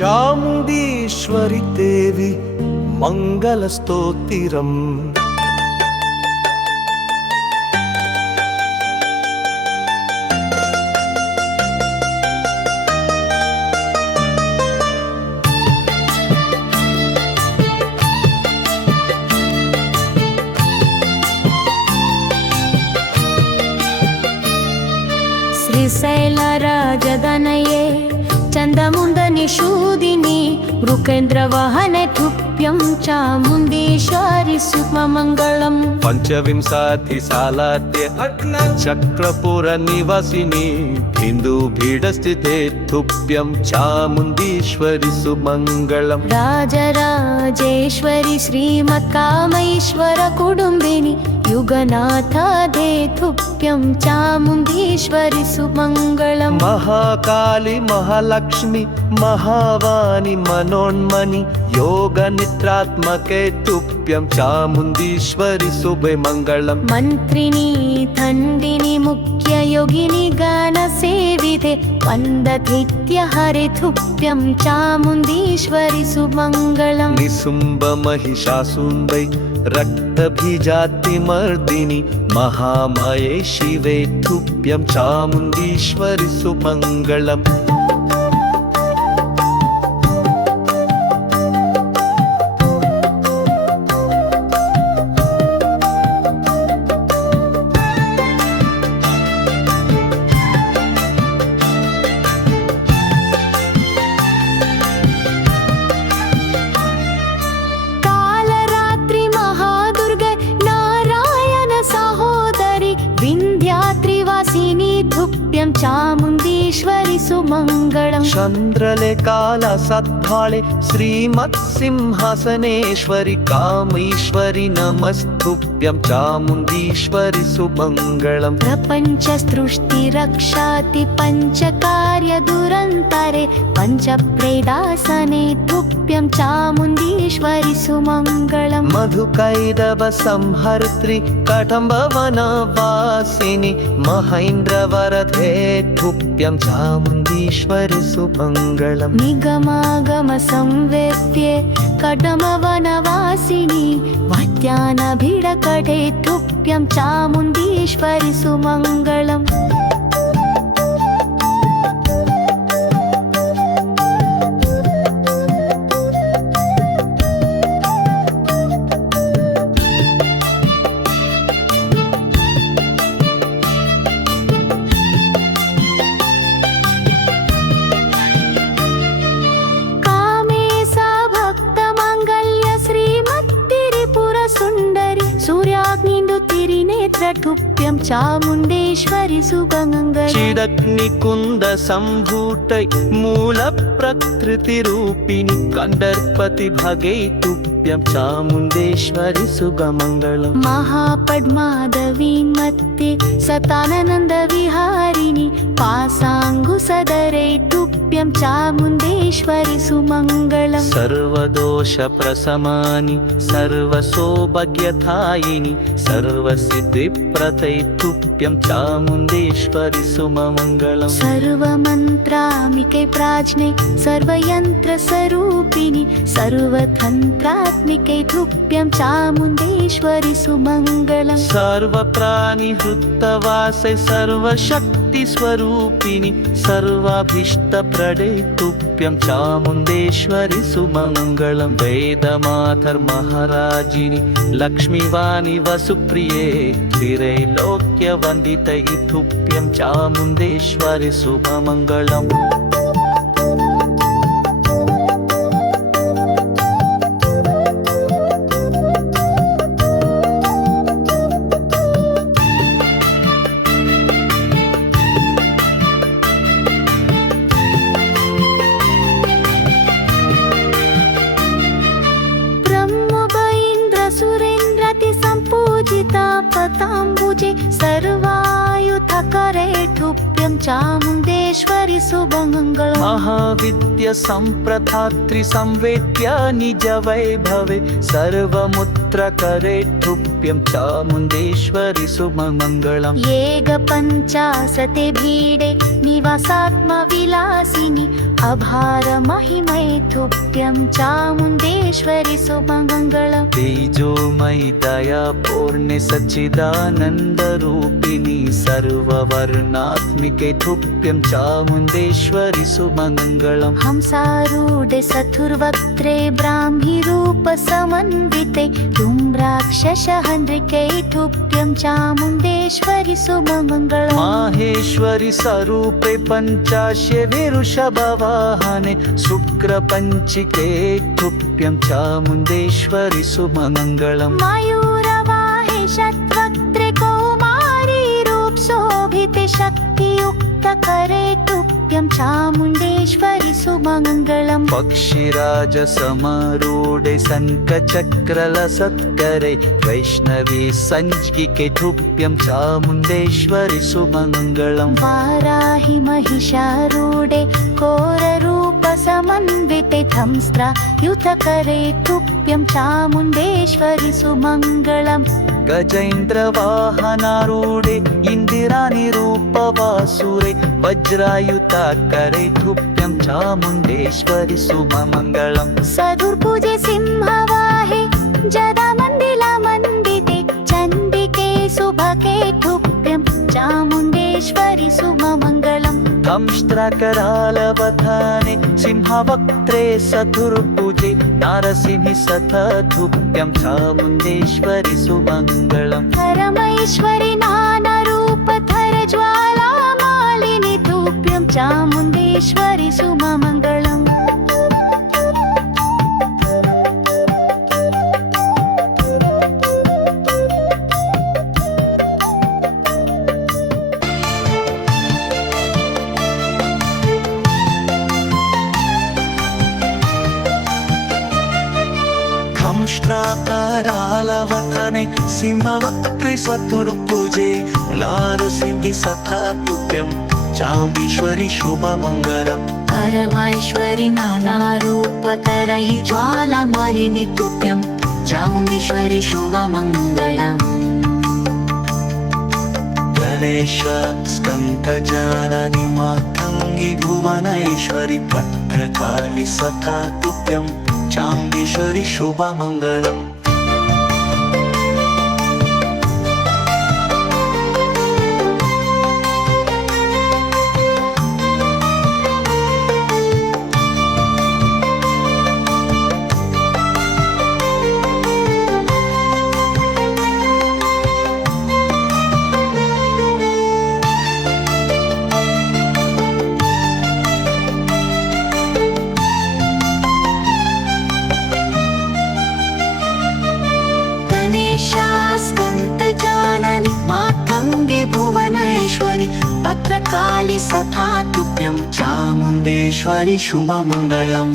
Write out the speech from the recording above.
చాముండీశ్వరి దేవి మంగళ స్తోత్రం. శ్రీశైలరాజదనయే చందముందని శూదిని మృకేంద్రవాహనే తుభ్యం చాముండీశ్వరి శుభమంగళం. పంచవింశతి సాలాద్య చక్రపుర నివాసిని హిందూ భీడస్థితే తుభ్యం చాముండీశ్వరి సుమంగళం. రాజరాజేశ్వరి శ్రీమత్కామేశ్వర కుటుంబిని యుగనాథాదే తుభ్యం చాముండీశ్వరి సుమంగళం. మహాకాళి మహాలక్ష్మి మహావాణి మనోన్మణి యోగ నిద్రాత్మకే తుభ్యం చాముండీశ్వరి శుభమంగళం. మంత్రిని దండిని ముఖ్య యోగిని గాన సేవితే వందతిథ్య హరి తుభ్యం చాముండీశ్వరి సుమంగళం. నిశుంభ మహిషాసుండై రక్తబీజాతి మర్దిని మహామాయే శివే తుభ్యం చాముండీశ్వరి సుమంగళం. చాముండీశ్వరి సుమంగళం. చంద్రలేఖాల సత్ఫాళే శ్రీమత్ సింహాసనేశ్వరి కామేశ్వరి నమస్తుభ్యం చాముండీశ్వరి సుమంగళం. ప్రపంచ సృష్టి రక్షాతి పంచకార్య దురంతరే పంచప్రేదాసనే తుభ్యం చాముండీశ్వరి సుమంగళం. మధుకైదవ సంహర్త్రి కటంబవన వాసిని మహేంద్రవరదే తుభ్యం చాముండీశ్వరి సుమంగళం. నిగమాగమ సంవేద్యే కటమవనవాసిని వద్యాన భిడకటే తుభ్యం చాముండీశ్వరి సుమంగళం. తుభ్యం చాముండేశ్వరి సుమంగళం. చిదగ్నికుంద సంభూతై మూల ప్రకృతి రూపిణి కండర్పతి భగై తుభ్యం చాముండేశ్వరి సుమంగళం. మహాపద్మాదవి మత్తే సతానంద విహారిణి పాసాంగు సదరే తుభ్యం చాముండేశ్వరి సుమంగళం. సర్వదోష ప్రశమాని సర్వ సౌభాగ్యదాయిని సర్వసిద్ధి ప్రతై తుభ్యం చాముండేశ్వరి సుమంగళం. సర్వమంత్రామికే ప్రాజ్ఞే సర్వయంత్ర స్వరూపిణి సర్వతంత్రాత్మికే తుభ్యం చాముండేశ్వరి సుమంగళం. సర్వప్రాణి హృత్తవాసై సర్వశక్తి స్వరూపిణి సర్వాభీష్ట ప్రడే తుభ్యం చాముండేశ్వరి సుమంగళం. వేదమాతర్ మహారాజిని లక్ష్మీవాణి వసుప్రియే త్రైలోక్య వందితై తుభ్యం చాముండేశ్వరి శుభమంగళం. పతాంబుజే సర్వాయుధకరే తుభ్యం చాముండేశ్వరి సుమంగళం. మహావిద్య సంప్రధాత్రి సంవేద్య నిజ వైభవే సర్వముత్ मंत्रकरे तुभ्यं चामुण्डेश्वरि शुभमङ्गलम् येगपञ्चाशते भीडे निवासात्मविलासिनि अभारमहिमै तुभ्यं चामुण्डेश्वरि शुभमङ्गलम् तेजोमयि दयापूर्णे सच्चिदानन्दरूपिणि सर्ववर्णात्मिके तुभ्यं चामुण्डेश्वरि शुभमङ्गलम् हंसारूढे सथुर्वक्त्रे ब्राह्मीरूपसमन्विते धूम्राक्षसहन्त्रिके तुभ्यं चामुण्डेश्वरि शुभमङ्गलम् माहेश्वरि स्वरूपे पञ्चाशे वृषभवाहने शुक्रपञ्चिके तुभ्यं चामुण्डेश्वरि शुभमङ्गलम् मयूरवाहे शतवक्त्रे कौमारी रूपशोभिते शक्तियुक्तकरे तुभ्यं चामुण्डेश्वरि शुभमङ्गलम् पक्षिराजसमारूढे शङ्खचक्रलसत्करे वैष्णवी सञ्ज्ञिके तुभ्यं चामुण्डेश्वरि शुभमङ्गलम् वाराहि महिषारूढे घोररूपसमन्विते धंस्त्रायुधकरे तुभ्यं चामुण्डेश्वरि सुमङ्गलम् गजेन्द्रवाहनारूढे इन्दिरानिरूपवासुरे वज्रायुताकरे तुभ्यं चामुण्डेश्वरि शुभमङ्गलम् सदुर्भुजे सिंहवाहे जदामण्डिलमण्डिते चण्डिके शुभके तुभ्यं चामुण्डेश्वरि शुभमङ्गलम् दंष्ट्रकरालवथने सिंहवक्त्रे सतुर्भुजे नारसिंहि सथा तुभ्यं चामुण्डेश्वरि शुभमङ्गलम् परमैश्वरि नानारूपधर ज्वालामालिनि तुभ्यं चामुण्डेश्वरि शुभमङ्गलम् दंष्ट्रकरालवथने सिंहवक्त्रे सतुर्भुजे नारसिंहि सथा तुभ्यं चामुण्डेश्वरि शुभमङ्गलम् परमैश्वरि नानारूपधरै ज्वालामालिनि तुभ्यं चामुण्डेश्वरि शुभमङ्गलम् गणेश स्कन्दजाननि मातङ्गी भुवनेश्वरि भद्रकाली सखा तुभ्यं चामुण्डेश्वरि शुभमङ्गलम् शास्कन्तजाननि मातङ्गे भुवनेश्वरि भद्रकाली सखा तुभ्यं चामुण्डेश्वरि शुभमङ्गलम्